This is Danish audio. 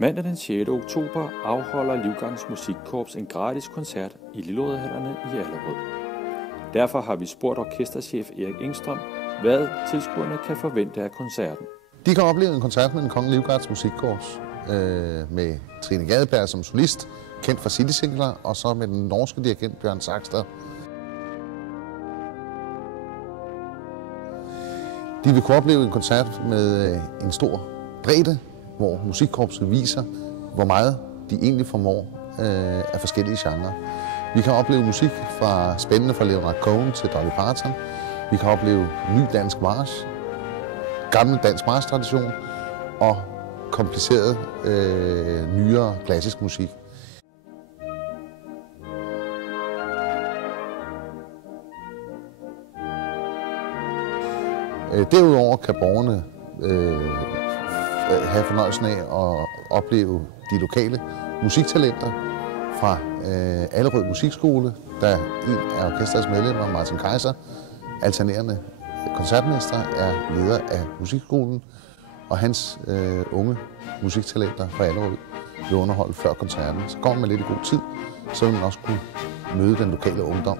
Mandag den 6. oktober afholder Livgarens Musikkorps en gratis koncert i Lillerødhallerne i Allerød. Derfor har vi spurgt orkesterchef Erik Engstrøm, hvad tilskuerne kan forvente af koncerten. De kan opleve en koncert med den Kongelige Livgards Musikkorps med Trine Gadeberg som solist, kendt fra City Singler, og så med den norske dirigent Bjørn Saxter. De vil kunne opleve en koncert med en stor bredde, hvor musikkorpset viser, hvor meget de egentlig formår af forskellige genrer. Vi kan opleve musik spændende fra Leonard Cohen til Dolly Parton. Vi kan opleve ny dansk march, gammel dansk march-tradition og kompliceret nyere klassisk musik. Derudover kan borgerne have fornøjelsen af at opleve de lokale musiktalenter fra Allerød Musikskole, der en af orkestrets medlemmer, Martin Kaiser, alternerende koncertmester, er leder af musikskolen, og hans unge musiktalenter fra Allerød vil underholde før koncerten. Så går man lidt i god tid, så vil man også kunne møde den lokale ungdom.